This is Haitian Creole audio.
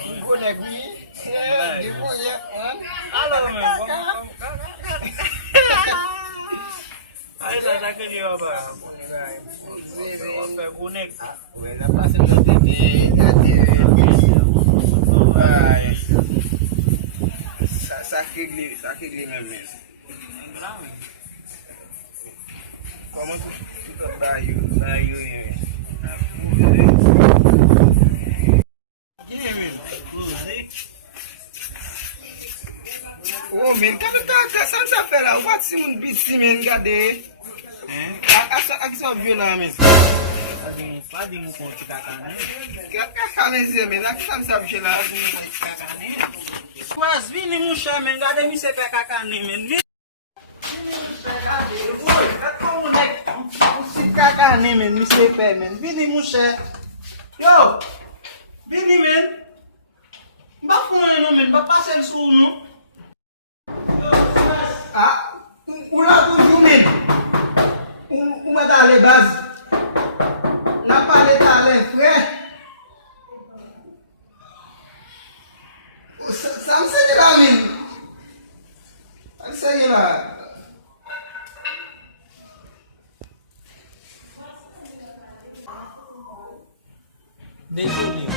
Konek mi? Di pou ye an. Alo men, ay sa ke li yo ba? On pe konek. Wè la pase nou te gade. Ay. Sa kegli men men. Koman tout an bayo ye. Oh men, kan san sa fe la? Wat si moun bit si men gade? Ak sa vyo la men? Pa di mou konti kakane. Kakane ze men, ak sa vyo la? T-WES, vini mou che men, gade mi se pe kakane men. Vini mou che gade, oy, eto moun ek si kakane men, mi se pe men. Vini mou che. Yo, vini men. Ba fwen nou men, ba pase l sou nou. Ou la toujou men? Ou mè ta le baz? Na pale ta le fre? Sa mse di la men? Ak se di la? Désolé.